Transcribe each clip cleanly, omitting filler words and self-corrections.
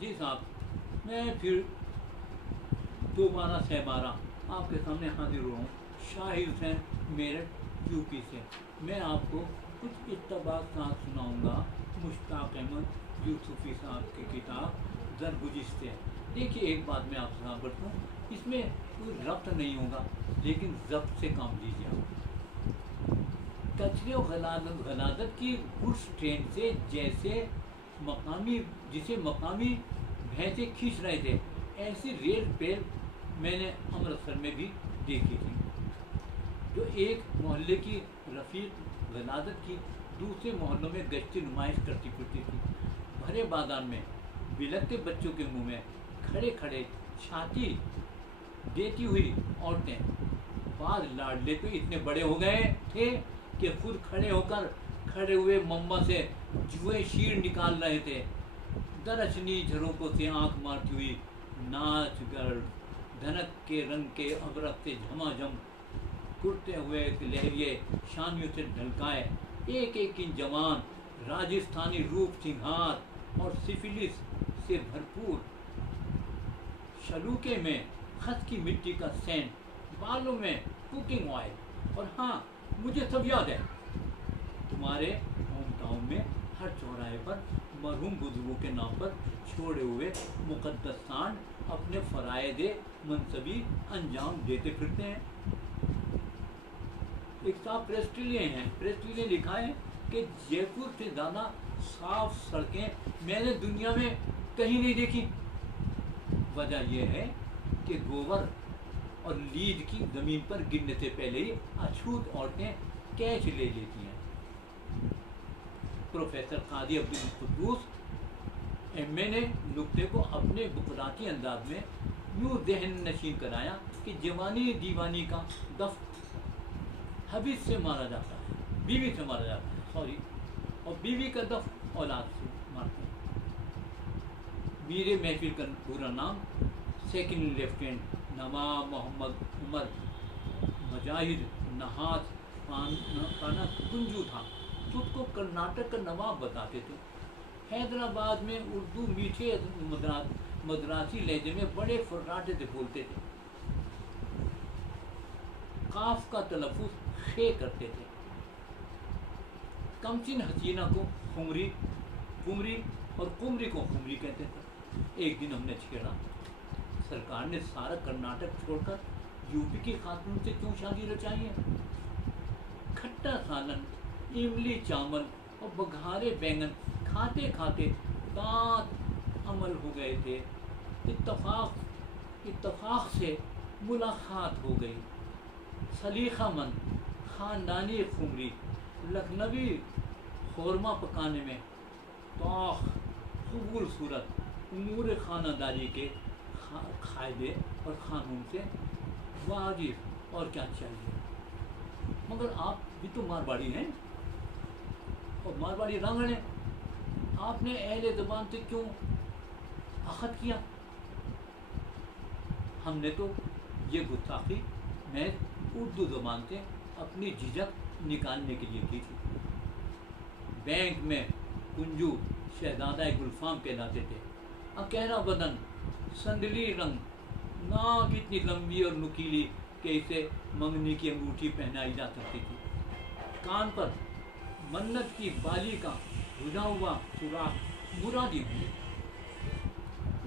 जी साहब, मैं फिर दोबारा सहबारा आपके सामने हाजिर हुआ हूँ। शाहिद हुसैन, मेरठ, यूपी से। मैं आपको कुछ इत्तबाक़ात सुनाऊँगा मुश्ताक अहमद यूसुफ़ी साहब की किताब ज़रगुज़िश्ते। देखिए, एक बात मैं आपसे साफ करता हूँ, इसमें कोई रब्त नहीं होगा, लेकिन ज़ब्त से काम लीजिए आप। कचरे और गलादत की उस ट्रेन से जैसे जिसे मकामी भैंसे खींच रहे थे, ऐसी रेल पेल मैंने अमृतसर में भी देखी थी, जो एक मोहल्ले की रफ़ीक गलादत की दूसरे मोहल्लों में गश्ती नुमाइश करती फिरती थी। भरे बाजार में बिलखते बच्चों के मुंह में खड़े खड़े छाती देती हुई औरतें, बाद लाडले तो इतने बड़े हो गए थे कि खुद खड़े हुए मम्मा से जुए शीर निकाल रहे थे। दरअसनी झरोकों से आंख मारती हुई नाच गर धनक के रंग के अबरक से झमाझम कुर्ते हुए लहरिए शानियों से ढलकाए एक एक इन जवान राजस्थानी रूप सिंहार और सिफिलिस से भरपूर शलूके में खस की मिट्टी का सेंट, बालों में कुकिंग ऑयल। और हाँ, मुझे सब याद है, तुम्हारे होम टाउन में हर चौराहे पर मरहूम बुजुर्गों के नाम पर छोड़े हुए मुकद्दस सांड अपने फरायदे मनसबी अंजाम देते फिरते हैं। एक साहब प्रेस्टिली ने लिखा है कि जयपुर से ज़्यादा साफ सड़कें मैंने दुनिया में कहीं नहीं देखी। वजह यह है कि गोबर और लीद की ज़मीन पर गिरने से पहले ही अछूत औरतें कैच ले लेती हैं। प्रोफेसर कादी अब्दुल कुद्दूस एमए ने नुक्ते को अपने बुकराती अंदाज में यूँ ज़हन नशीन कराया कि जवानी दीवानी का दफ हबीब से मारा जाता है, बीवी से मारा जाता है, और बीवी का दफ औलाद से मारते हैं। मीरे महफिल का पूरा नाम सेकंड लेफ्टिनेंट नवाब मोहम्मद उमर मजाहिद नहास पाना कुंजू था। खुद को कर्नाटक का नवाब बताते थे। हैदराबाद में उर्दू मीठे मद्रासी लहजे में बड़े फर्राटे से बोलते थे। काफ का तलफ़ुज़ खे करते थे। कमसिन हसीना को कुमरी और कुमरी को खुमरी कहते थे। एक दिन हमने छेड़ा, सरकार ने सारा कर्नाटक छोड़कर यूपी की खातून से क्यों शादी रचाई है? खट्टा सालन, इमली चावल और बघारे बैंगन खाते खाते दांत अमल हो गए थे। इत्तफाक से मुलाकात हो गई। सलीखामंद ख़ानदानी खुमरी लखनवी खौरमा पकाने में तौख कबूल सूरत उमूर खानादारी के कायदे और क़ानून से वाजिब, और क्या चाहिए। मगर आप भी तो मारवाड़ी हैं और मारवाड़ी रांगड़ हैं। आपने अहले ज़बान से क्यों अखद किया? हमने तो ये गुस्ताखी मैं उर्दू ज़बान से अपनी झिझक निकालने के लिए की थी। बैंक में कुंजू शहजादा गुलफाम कहलाते थे। अकेरा बदन, संदली रंग, नाक इतनी लंबी और नुकीली कि इसे मंगनी की अंगूठी पहनाई जा सकती थी। कान पर मन्नत की बाली का रुझा हुआ सुराख मुरादी हुई।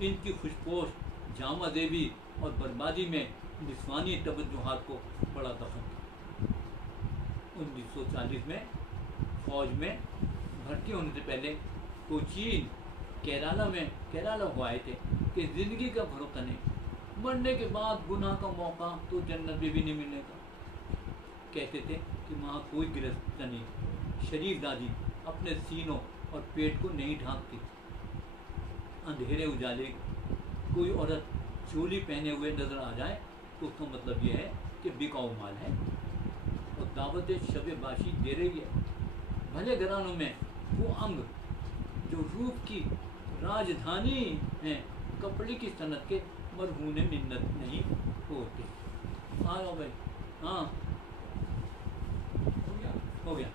इनकी खुशपोश जामा देवी और बर्बादी में निस्वानी तवज्जुहात को बड़ा दखल था। 1940 में फौज में भर्ती होने से पहले कोचीन केरला हो आए थे कि ज़िंदगी का भरोसा नहीं, मरने के बाद गुनाह का मौका तो जन्नत में भी नहीं मिलने का। कहते थे कि वहाँ कोई गिरफ्त नहीं। शरीफ दादी अपने सीनों और पेट को नहीं ढांकती। अंधेरे उजाले कोई औरत चोली पहने हुए नजर आ जाए तो उसका मतलब यह है कि बिकाऊ माल है और दावत शब बाशी दे रही है। भले घरानों में वो अंग जो रूप की राजधानी है, कपड़े की सनत के मरहूने मिन्नत नहीं होते। हाँ भाई, हाँ हो गया।